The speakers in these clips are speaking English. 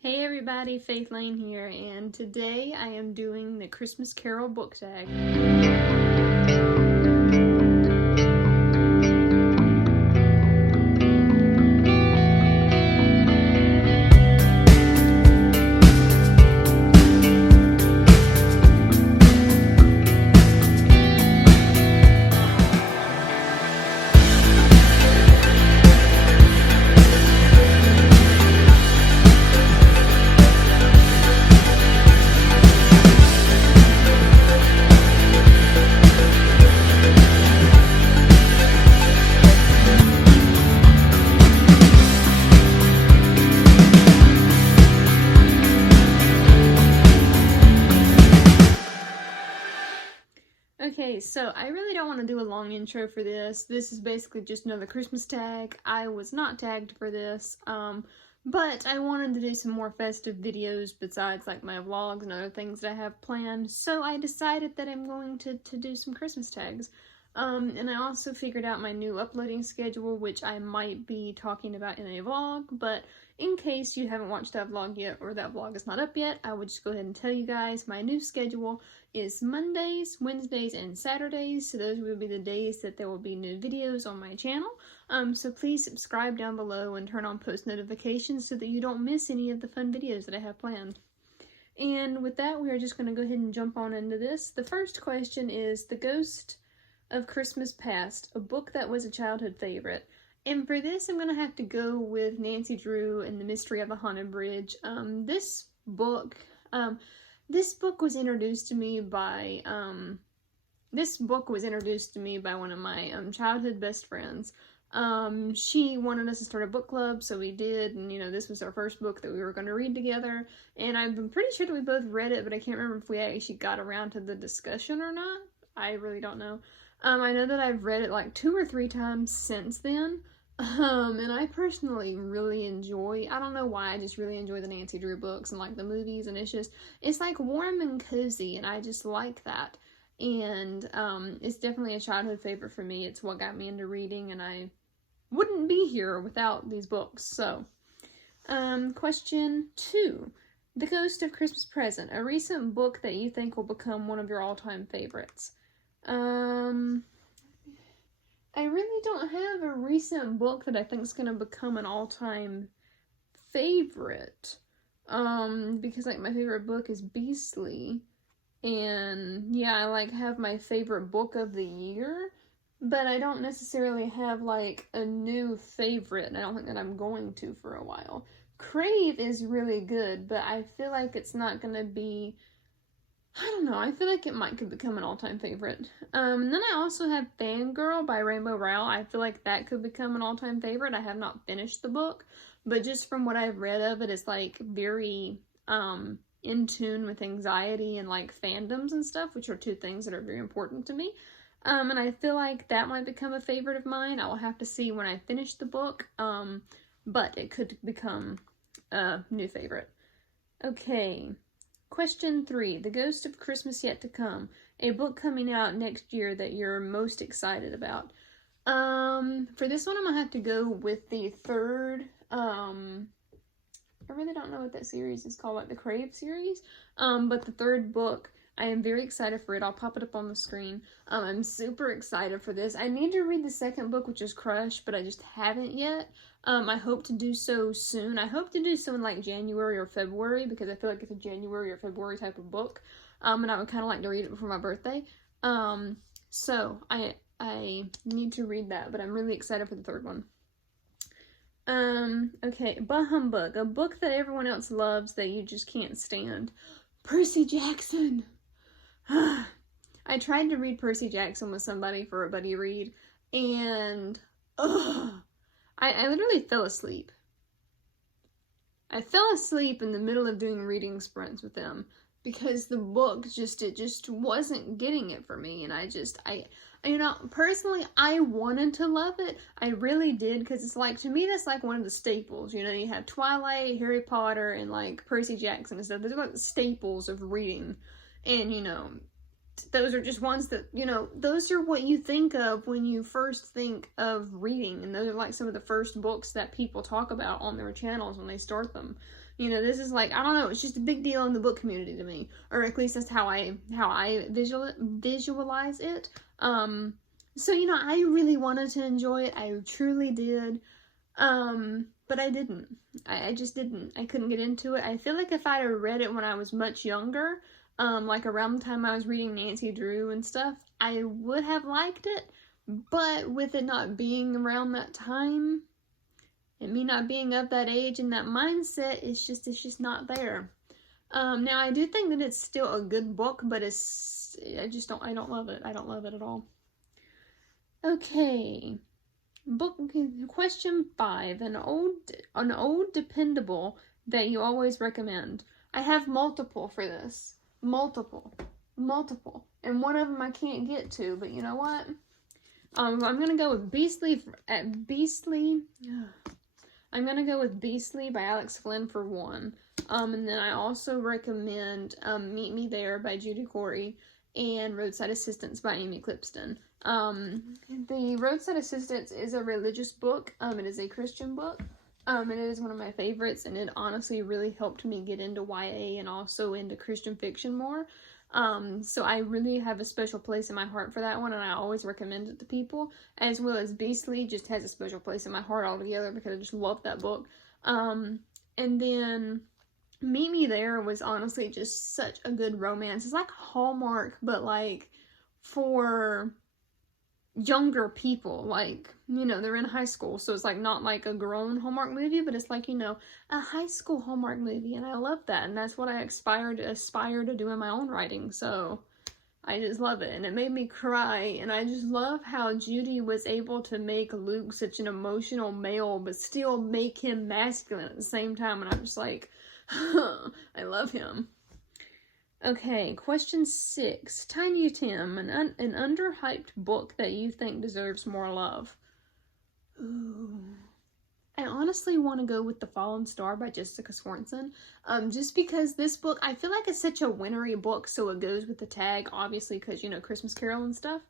Hey everybody, Faith Lane here, and today I am doing the Christmas Carol book tag. Okay, so I really don't want to do a long intro for this. This is basically just another Christmas tag. I was not tagged for this, but I wanted to do some more festive videos besides like my vlogs and other things that I have planned, so I decided that I'm going to do some Christmas tags. And I also figured out my new uploading schedule, which I might be talking about in a vlog, but in case you haven't watched that vlog yet or that vlog is not up yet, I would just go ahead and tell you guys my new schedule is Mondays, Wednesdays, and Saturdays, so those will be the days that there will be new videos on my channel. So please subscribe down below and turn on post notifications so that you don't miss any of the fun videos that I have planned. And with that, we are just going to go ahead and jump on into this. The first question is The Ghost of Christmas Past, a book that was a childhood favorite. And for this, I'm going to have to go with Nancy Drew and the Mystery of the Haunted Bridge. This book was introduced to me by one of my childhood best friends. She wanted us to start a book club, so we did, and this was our first book that we were going to read together, and I'm pretty sure that we both read it, but I can't remember if we actually got around to the discussion or not. I really don't know. I know that I've read it like 2 or 3 times since then, and I personally really enjoy, I don't know why, I just really enjoy the Nancy Drew books and like the movies, and it's like warm and cozy, and I just like that, and it's definitely a childhood favorite for me. It's what got me into reading, and I wouldn't be here without these books. So, question 2. The Ghost of Christmas Present, a recent book that you think will become one of your all-time favorites. I really don't have a recent book that I think is going to become an all-time favorite, because like my favorite book is Beastly, and yeah, I like have my favorite book of the year, but I don't necessarily have like a new favorite, and I don't think that I'm going to for a while. Crave is really good, but I feel like it's not going to be, I don't know, I feel like it could become an all-time favorite. And then I also have Fangirl by Rainbow Rowell. I feel like that could become an all-time favorite. I have not finished the book, but just from what I've read of it, it's like very in tune with anxiety and like fandoms and stuff, which are 2 things that are very important to me. And I feel like that might become a favorite of mine. I will have to see when I finish the book, but it could become a new favorite. Okay. Question 3, The Ghost of Christmas Yet to Come, a book coming out next year that you're most excited about. For this one, I'm gonna have to go with the third, I really don't know what that series is called, like the Crave series, but the third book, I am very excited for it. I'll pop it up on the screen. I'm super excited for this. I need to read the second book, which is Crush, but I just haven't yet. I hope to do so soon. I hope to do so in like January or February, because I feel like it's a January or February type of book. And I would kind of like to read it before my birthday. So I need to read that, but I'm really excited for the third one. Okay, Bah Humbug, a book that everyone else loves that you just can't stand. Percy Jackson! I tried to read Percy Jackson with somebody for a buddy read, and I literally fell asleep. I fell asleep in the middle of doing reading sprints with them because the book it just wasn't getting it for me, and personally, I wanted to love it. I really did, because it's like, to me, that's like one of the staples. You have Twilight, Harry Potter, and like Percy Jackson and stuff. Those are like the staples of reading, and those are just ones that, you know, those are what you think of when you first think of reading. And those are like some of the first books that people talk about on their channels when they start them. You know, this is like, I don't know, it's just a big deal in the book community to me. Or at least that's how I visualize it. So, you know, I really wanted to enjoy it. I truly did. But I didn't. I just didn't. I couldn't get into it. I feel like if I'd have read it when I was much younger, like around the time I was reading Nancy Drew and stuff, I would have liked it. But with it not being around that time, and me not being of that age and that mindset, it's just not there. Now I do think that it's still a good book, but I don't love it. I don't love it at all. Okay. Question 5. An old dependable that you always recommend. I have multiple for this. Multiple. And one of them I can't get to, but you know what? I'm gonna go with Beastly. I'm gonna go with Beastly by Alex Flynn for one. And then I also recommend Meet Me There by Judy Corey and Roadside Assistance by Amy Clipston. The Roadside Assistance is a religious book. It is a Christian book. And it is one of my favorites, and it honestly really helped me get into YA and also into Christian fiction more. So I really have a special place in my heart for that one, and I always recommend it to people, as well as Beastly just has a special place in my heart altogether because I just love that book. And then Meet Me There was honestly just such a good romance. It's like Hallmark, but like for younger people, like, you know, they're in high school, so it's like not like a grown Hallmark movie, but it's like, you know, a high school Hallmark movie, and I love that, and that's what I aspire to do in my own writing, so I just love it, and it made me cry, and I just love how Judy was able to make Luke such an emotional male, but still make him masculine at the same time, and I'm just like, I love him. Okay, question 6. Tiny Tim, an underhyped book that you think deserves more love. Ooh. I honestly want to go with The Fallen Star by Jessica Swanson. Just because this book, I feel like it's such a wintry book, so it goes with the tag, obviously, because, you know, Christmas Carol and stuff.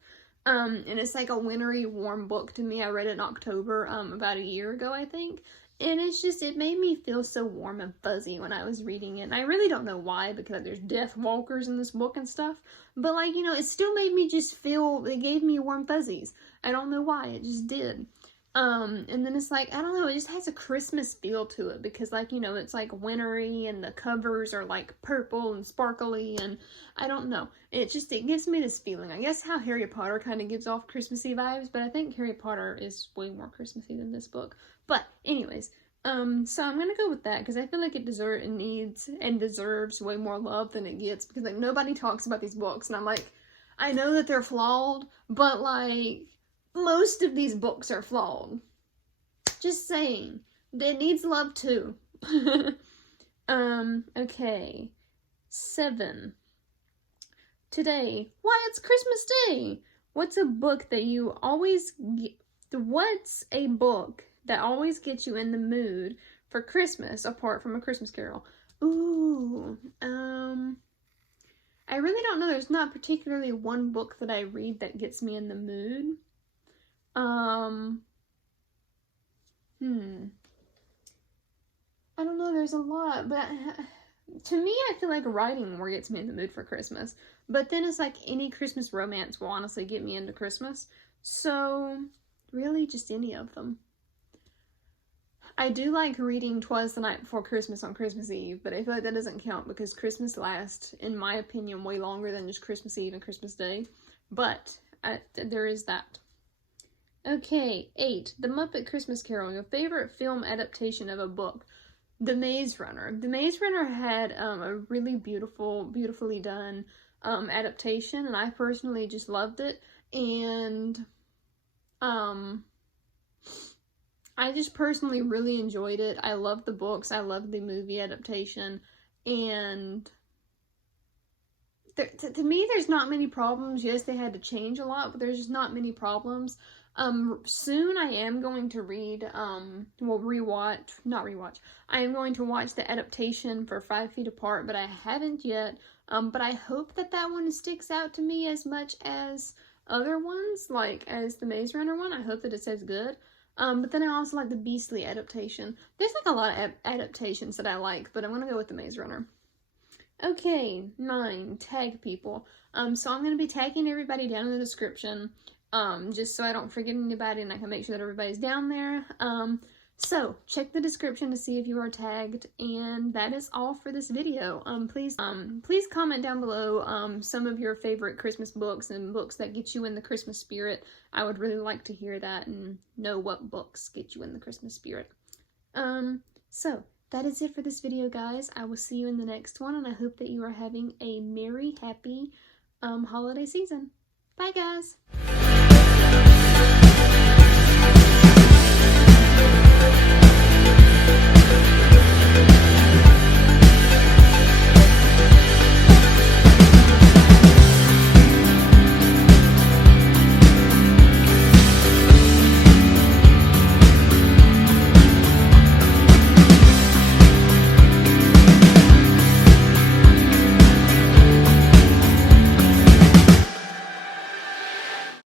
And it's like a wintry, warm book to me. I read it in October, about a year ago, I think. And it's just, it made me feel so warm and fuzzy when I was reading it. And I really don't know why, because there's death walkers in this book and stuff. But, like, you know, it still made me just feel, it gave me warm fuzzies. I don't know why, it just did. And then it's like, I don't know, it just has a Christmas feel to it. Because, like, you know, it's like wintry and the covers are like purple and sparkly. And I don't know. It gives me this feeling. I guess how Harry Potter kind of gives off Christmassy vibes. But I think Harry Potter is way more Christmassy than this book. But anyways, so I'm gonna go with that because I feel like it needs and deserves way more love than it gets, because like nobody talks about these books, and I'm like, I know that they're flawed, but like most of these books are flawed. Just saying, it needs love too. Okay, 7. Today, why it's Christmas Day. What's a book that always gets you in the mood for Christmas, apart from A Christmas Carol? Ooh, I really don't know. There's not particularly one book that I read that gets me in the mood. I don't know, there's a lot, but to me, I feel like writing more gets me in the mood for Christmas. But then it's like any Christmas romance will honestly get me into Christmas. So, really, just any of them. I do like reading 'Twas the Night Before Christmas on Christmas Eve, but I feel like that doesn't count because Christmas lasts, in my opinion, way longer than just Christmas Eve and Christmas Day. But there is that. Okay, 8. The Muppet Christmas Carol, your favorite film adaptation of a book. The Maze Runner. The Maze Runner had a really beautifully done adaptation, and I personally just loved it. And I just personally really enjoyed it. I love the books. I love the movie adaptation. And to me, there's not many problems. Yes, they had to change a lot, but there's just not many problems. Soon I am going to I am going to watch the adaptation for 5 Feet Apart, but I haven't yet. But I hope that that one sticks out to me as much as other ones, like as the Maze Runner one. I hope that it says good. But then I also like the Beastly adaptation. There's like a lot of adaptations that I like, but I'm gonna go with the Maze Runner. Okay, 9, tag people. So I'm gonna be tagging everybody down in the description, just so I don't forget anybody and I can make sure that everybody's down there. So check the description to see if you are tagged, and that is all for this video. Please comment down below some of your favorite Christmas books and books that get you in the Christmas spirit. I would really like to hear that and know what books get you in the Christmas spirit. So that is it for this video, guys. I will see you in the next one, and I hope that you are having a merry, happy holiday season. Bye, guys.